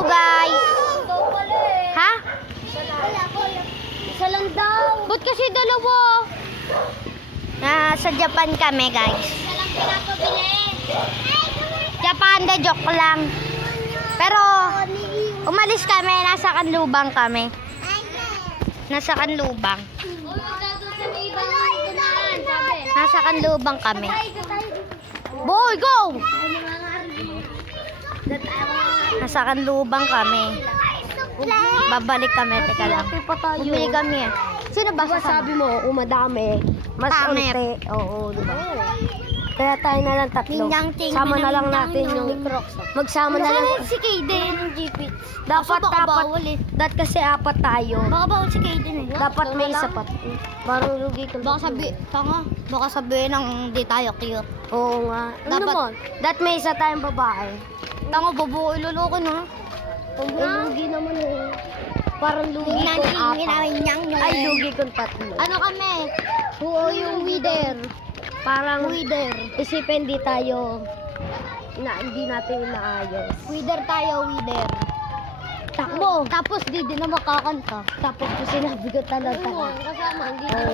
Hello guys. Ha? Isa lang daw. Ba't kasi dalawa? Sa Japan kami guys. Isa lang pinapabili. Japan, de joke lang. Pero umalis kami, nasa Kanlubang kami. Nasa Kanlubang. Nasa Kanlubang kami. Boy, go! Nasa Kanlubang kami. Babalik kami, teka lang. Bumili kami eh. Sino ba Sabi mo, madami. Mas Pangit. unti. Oo, di ba? Kaya tayo na lang tatlo. Ting-yang-ting, Sama na lang manang-ting, natin yung magsama na lang. si Kaden, GP. Dapat baka bawal eh. dapat kasi apat tayo. Baka bawal si Kaden eh. Dapat may isa pa. Parang lugi ka. Baka sabihin ng di tayo cute. Oo nga. Dapat- Dapat may isa tayong babae. Tanga, babuo iluloko no? Lugi naman eh. Parang lugi kung apat. Ay, lugi kung tatlo. Ano kami? Oo, yung wider. Parang Wider. isipin di tayo hindi natin inaayos. Wider tayo, wider. Takbo! Tapos di na makakanta. Tapos ko sinabi ko talaga. Kasama, hindi Oo.